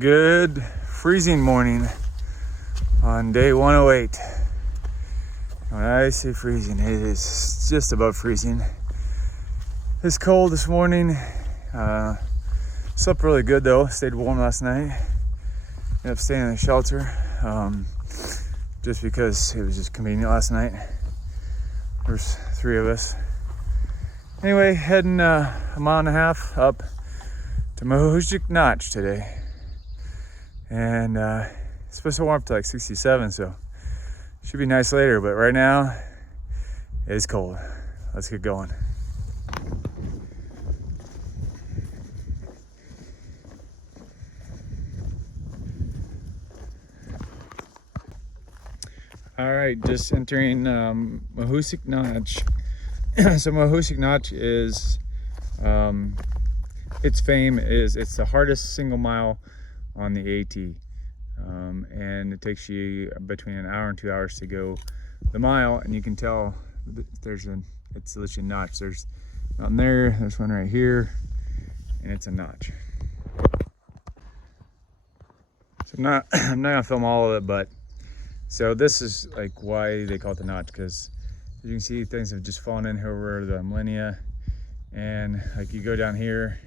Good freezing morning on day 108. When I say freezing, it is just about freezing. It's cold this morning. Slept really good though. Stayed warm last night. Ended up staying in the shelter just because it was just convenient last night. There's 3 of us. Anyway, heading a mile and a half up to Mohusic Notch today. And it's supposed to warm up to like 67, so should be nice later, but right now it's cold. Let's get going. All right, just entering Mohusic Notch. So Mohusic Notch is, its fame is it's the hardest single mile on the AT, and it takes you between an hour and 2 hours to go the mile. And you can tell it's literally a notch. There's one there, there's one right here, and it's a notch. So I'm not gonna film all of it, but so this is like why they call it the notch, because as you can see, things have just fallen in here over the millennia, and like you go down here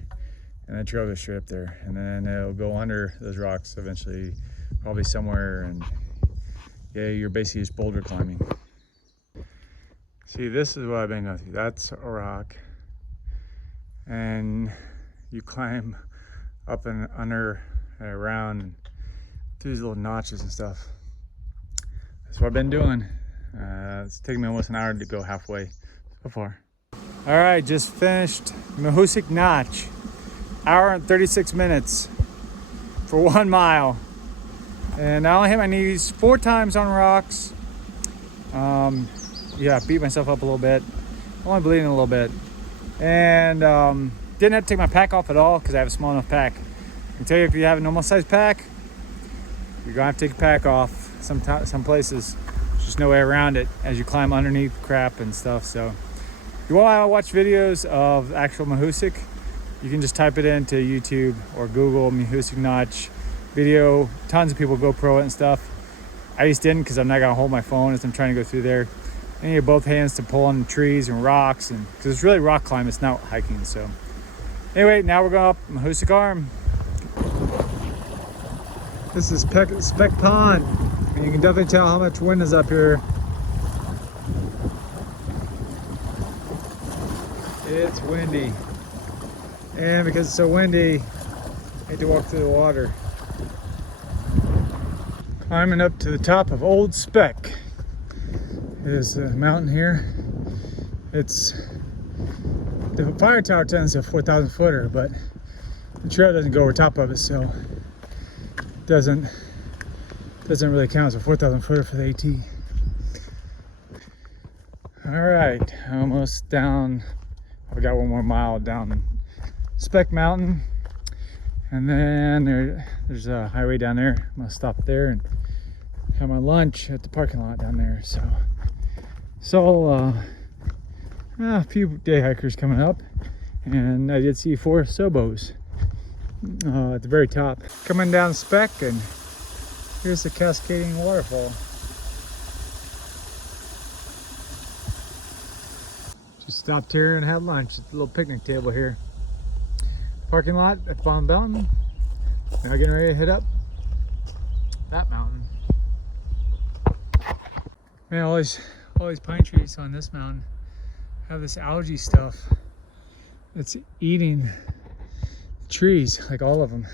and the trail goes straight up there, and then it'll go under those rocks eventually, probably somewhere, and yeah, you're basically just boulder climbing. See, this is what I've been going through. That's a rock, and you climb up and under and around and through these little notches and stuff. That's what I've been doing. It's taken me almost an hour to go halfway so far. All right, just finished Mohusic Notch. Hour and 36 minutes for 1 mile. And I only hit my knees 4 times on rocks. Yeah, beat myself up a little bit. Only bleeding a little bit. And didn't have to take my pack off at all because I have a small enough pack. I can tell you, if you have a normal size pack, you're gonna have to take your pack off some places. There's just no way around it as you climb underneath crap and stuff. So if you want to watch videos of actual Mohusic, you can just type it into YouTube or Google Mohusic Notch video. Tons of people GoPro it and stuff. I just didn't because I'm not gonna hold my phone as I'm trying to go through there. I need both hands to pull on trees and rocks, and because it's really rock climb, it's not hiking. So anyway, now we're going up Mohusic Arm. This is Spec Pond, and you can definitely tell how much wind is up here. It's windy. And because it's so windy, I hate to walk through the water. Climbing up to the top of Old Spec. There's a mountain here. It's the fire tower tends to a 4,000 footer, but the trail doesn't go over top of it, so it doesn't really count as a 4,000 footer for the AT. All right, almost down. I've got 1 more mile down Spec Mountain, and then there's a highway down there. I'm gonna stop there and have my lunch at the parking lot down there. So a few day hikers coming up, and I did see 4 Sobos at the very top. Coming down Spec, and here's the cascading waterfall. Just stopped here and had lunch at the little picnic table here. Parking lot at the bottom of the mountain. Now getting ready to hit up that mountain. Man, all these pine trees on this mountain have this algae stuff that's eating the trees, like all of them.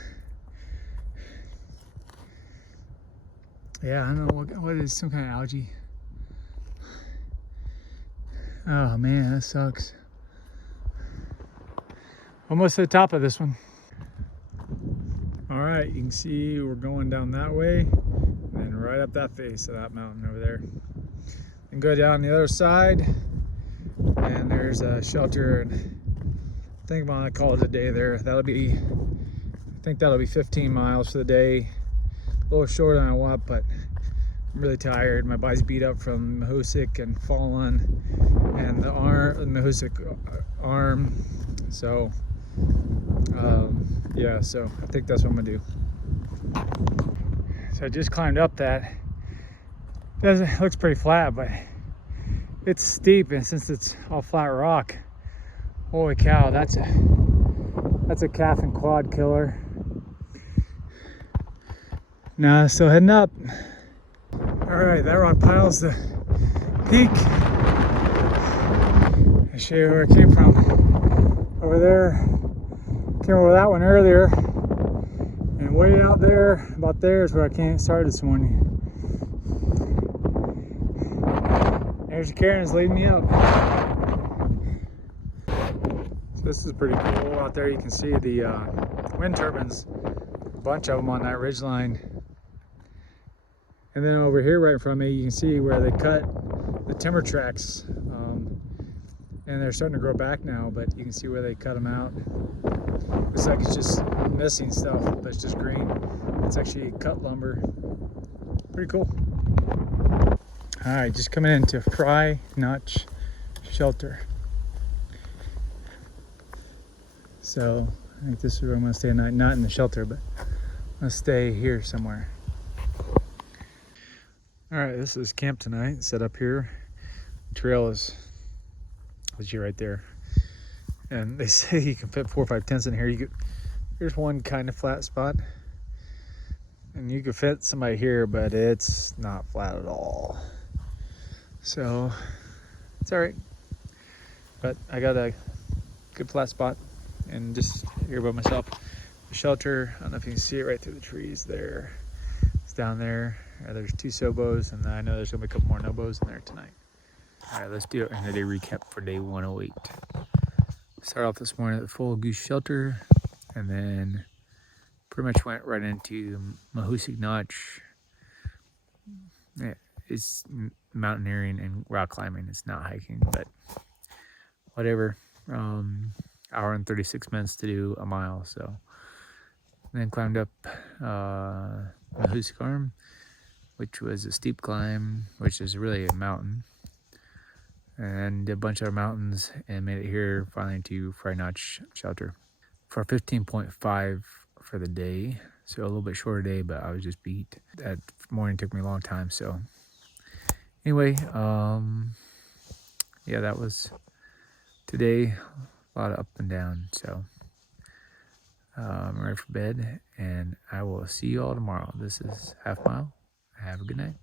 Yeah, I don't know what it is, some kind of algae. Oh man, that sucks. Almost to the top of this one. All right, you can see we're going down that way, and then right up that face of that mountain over there. And go down the other side, and there's a shelter, and I think I'm gonna call it a day there. I think that'll be 15 miles for the day. A little shorter than I want, but I'm really tired. My body's beat up from Mohusic and fallen, and the Mohusic arm. So yeah, so I think that's what I'm gonna do. So I just climbed up that. It looks pretty flat, but it's steep, and since it's all flat rock, holy cow, that's a calf and quad killer. Now still heading up. All right, that rock pile's the peak. I'll show you where it came from. Over there, came over that one earlier, and way out there, about there is where I started this morning. There's Karen's leading me up. So this is pretty cool. Out there you can see the wind turbines, a bunch of them on that ridge line. And then over here right in front of me, you can see where they cut the timber tracks. And they're starting to grow back now, but you can see where they cut them out. Looks like it's just missing stuff, but it's just green. It's actually cut lumber. Pretty cool. All right, just coming into Mohusic Notch shelter. So I think this is where I'm gonna stay tonight. Not in the shelter, but I'm gonna stay here somewhere. All right, this is camp tonight. Set up here. The trail is right there, and they say you can fit 4 or 5 tents in here. Here's one kind of flat spot, and you could fit somebody here, but it's not flat at all. So it's all right. But I got a good flat spot, and just here by myself. The shelter, I don't know if you can see it right through the trees there. It's down there. There's 2 sobos, and I know there's gonna be a couple more nobos in there tonight. All right, let's do it. Another recap for day 108. Start off this morning at the Full Goose Shelter, and then pretty much went right into Mohusic Notch. It's mountaineering and rock climbing. It's not hiking, but whatever. Hour and 36 minutes to do a mile. So then climbed up Mohusic Arm, which was a steep climb, which is really a mountain, and a bunch of mountains, and made it here finally to Mohusic Notch shelter for 15.5 for the day. So a little bit shorter day, but I was just beat. That morning took me a long time. So anyway, yeah, that was today. A lot of up and down. So I'm ready for bed, and I will see you all tomorrow. This is Half Mile. Have a good night.